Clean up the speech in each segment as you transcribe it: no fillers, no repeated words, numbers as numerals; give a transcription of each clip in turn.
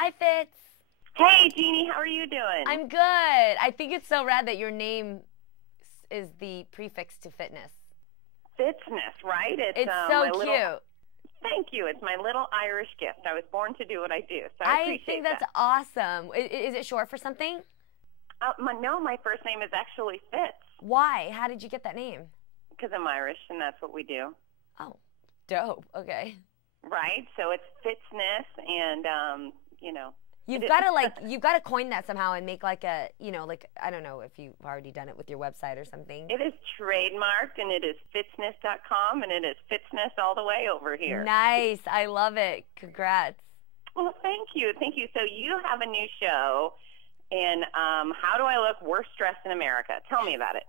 Hi, Fitz. Hey, Jeannie, how are you doing? I'm good. I think it's so rad that your name is the prefix to fitness. Fitzness, right? It's so cute. Thank you. It's my little Irish gift. I was born to do what I do, so I appreciate think that. that's awesome. Is it short for something? No, my first name is actually Fitz. Why? How did you get that name? Because I'm Irish, and that's what we do. Oh, dope. Okay. Right? So it's Fitzness, and, You've got to coin that somehow and make like a, I don't know if you've already done it with your website or something. It is trademarked, and it is fitzness.com, and it is Fitzness all the way over here. Nice. I love it. Congrats. Well, thank you. Thank you. So you have a new show, and How Do I Look Worst Dressed in America? Tell me about it.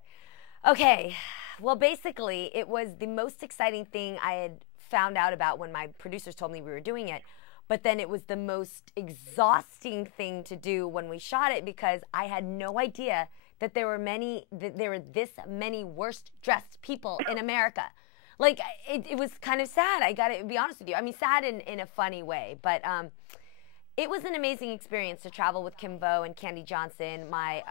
Okay. Well, basically, it was the most exciting thing I had found out about when my producers told me we were doing it. But then it was the most exhausting thing to do when we shot it because I had no idea that there were this many worst dressed people in America. Like, it was kind of sad. I got to be honest with you. I mean, sad in a funny way. But it was an amazing experience to travel with Kimbo and Candy Johnson, my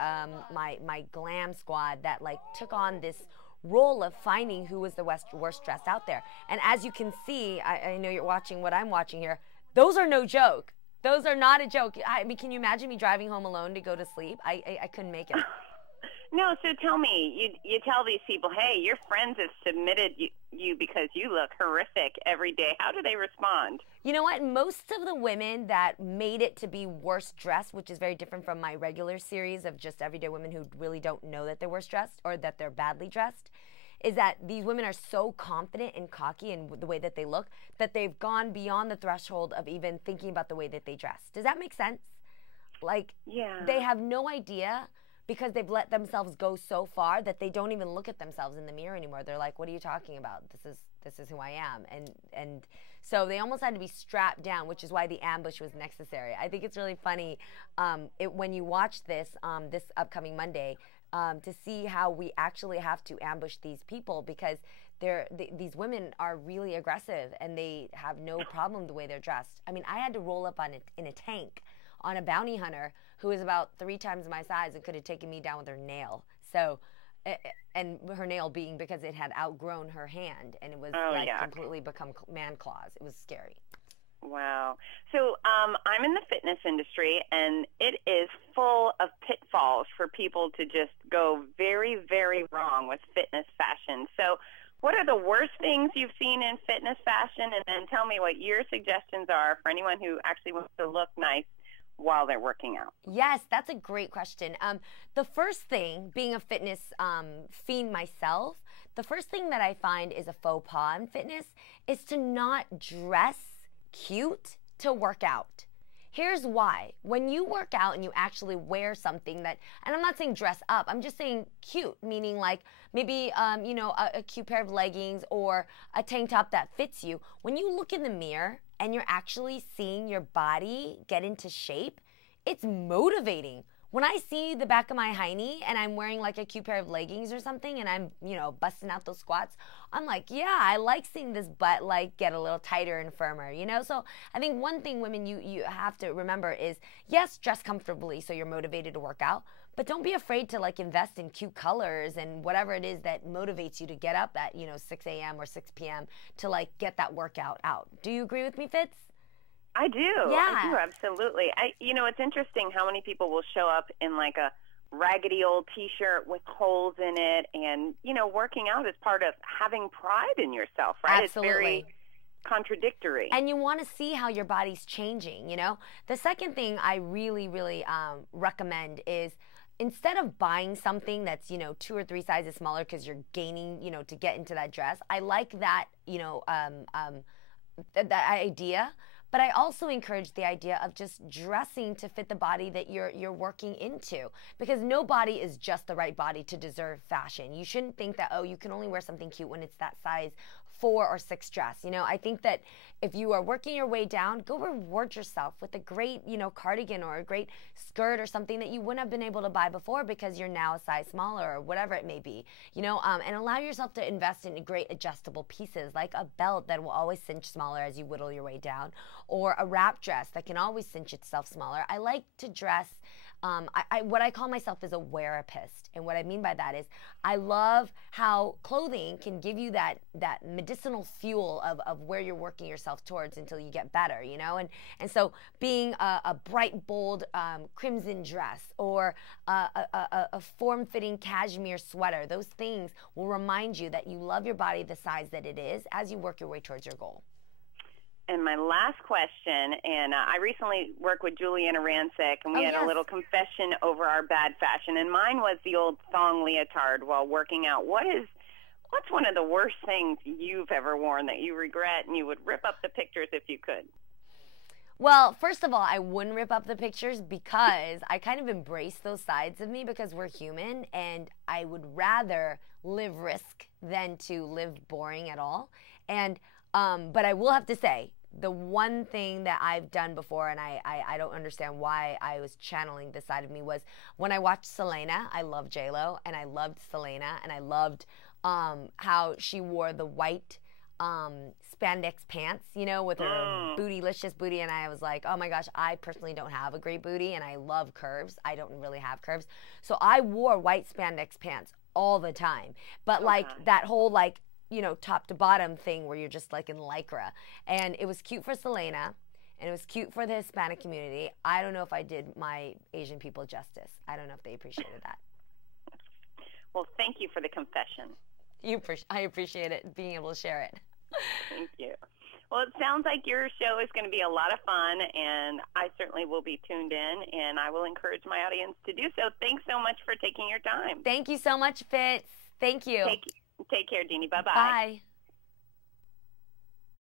glam squad that, like, took on this role of finding who was the worst dressed out there. And as you can see, I know you're watching what I'm watching here. Those are no joke. Those are not a joke. I mean, can you imagine me driving home alone to go to sleep? I couldn't make it. No, so tell me, you tell these people, hey, your friends have submitted you because you look horrific every day. How do they respond? You know what? Most of the women that made it to be worst dressed, which is very different from my regular series of just everyday women who really don't know that they're worst dressed or that they're badly dressed, is that these women are so confident and cocky in the way that they look that they've gone beyond the threshold of even thinking about the way that they dress. Does that make sense? Like, yeah. They have no idea because they've let themselves go so far that they don't even look at themselves in the mirror anymore. They're like, what are you talking about? This is who I am. And so they almost had to be strapped down, which is why the ambush was necessary. I think it's really funny when you watch this upcoming Monday, to see how we actually have to ambush these people because these women are really aggressive and they have no problem the way they're dressed. I mean, I had to roll up in a tank on a bounty hunter who is about 3 times my size and could have taken me down with her nail. So, and her nail being because it had outgrown her hand and it was completely become man claws. It was scary. Wow. So I'm in the fitness industry, and it is full of pitfalls for people to just go very, very wrong with fitness fashion. So what are the worst things you've seen in fitness fashion? And then tell me what your suggestions are for anyone who actually wants to look nice while they're working out. Yes, that's a great question. The first thing, being a fitness fiend myself, the first thing that I find is a faux pas in fitness is to not dress cute to work out. Here's why. When you work out and you actually wear something that, and I'm not saying dress up, I'm just saying cute, meaning like maybe, a cute pair of leggings or a tank top that fits you. When you look in the mirror and you're actually seeing your body get into shape, it's motivating. When I see the back of my hiney and I'm wearing like a cute pair of leggings or something and I'm, busting out those squats, I'm like, yeah, I like seeing this butt like get a little tighter and firmer, So I think one thing women you have to remember is, yes, dress comfortably so you're motivated to work out, but don't be afraid to like invest in cute colors and whatever it is that motivates you to get up at, 6 a.m. or 6 p.m. to like get that workout out. Do you agree with me, Fitz? I do. Yeah. I do, absolutely. It's interesting how many people will show up in like a raggedy old T-shirt with holes in it, and working out is part of having pride in yourself, right? Absolutely. It's very contradictory. And you want to see how your body's changing. The second thing I really, really recommend is instead of buying something that's 2 or 3 sizes smaller because you're gaining to get into that dress. I like that that idea. But I also encourage the idea of just dressing to fit the body that you're working into, because no body is just the right body to deserve fashion. You shouldn't think that, you can only wear something cute when it's that size 4 or 6 dress. You know, I think that if you are working your way down, go reward yourself with a great, you know, cardigan or a great skirt or something that you wouldn't have been able to buy before because you're now a size smaller or whatever it may be, you know, and allow yourself to invest in great adjustable pieces like a belt that will always cinch smaller as you whittle your way down, or a wrap dress that can always cinch itself smaller. I like to dress. What I call myself is a wearapist, and what I mean by that is I love how clothing can give you that medicinal fuel of where you're working yourself towards until you get better, you know, and so being a bright, bold crimson dress or a form-fitting cashmere sweater, those things will remind you that you love your body the size that it is as you work your way towards your goal. And my last question, and I recently worked with Juliana Rancic, and we had a little confession over our bad fashion, and mine was the old thong leotard while working out. What's one of the worst things you've ever worn that you regret and you would rip up the pictures if you could? Well, first of all, I wouldn't rip up the pictures because I kind of embrace those sides of me because we're human, and I would rather live risk than to live boring at all. And but I will have to say, the one thing that I've done before, and I don't understand why I was channeling this side of me, was when I watched Selena. I love J-Lo, and I loved Selena, and I loved how she wore the white spandex pants, you know, with her bootylicious booty, and I was like, oh my gosh, I personally don't have a great booty, and I love curves. I don't really have curves. So I wore white spandex pants all the time. But like that whole like, you know, top to bottom thing where you're just like in Lycra. And it was cute for Selena, and it was cute for the Hispanic community. I don't know if I did my Asian people justice. I don't know if they appreciated that. Well, thank you for the confession. I appreciate it, being able to share it. Thank you. Well, it sounds like your show is going to be a lot of fun, and I certainly will be tuned in, and I will encourage my audience to do so. Thanks so much for taking your time. Thank you so much, Fitz. Thank you. Take care, Jeannie. Bye-bye. Bye.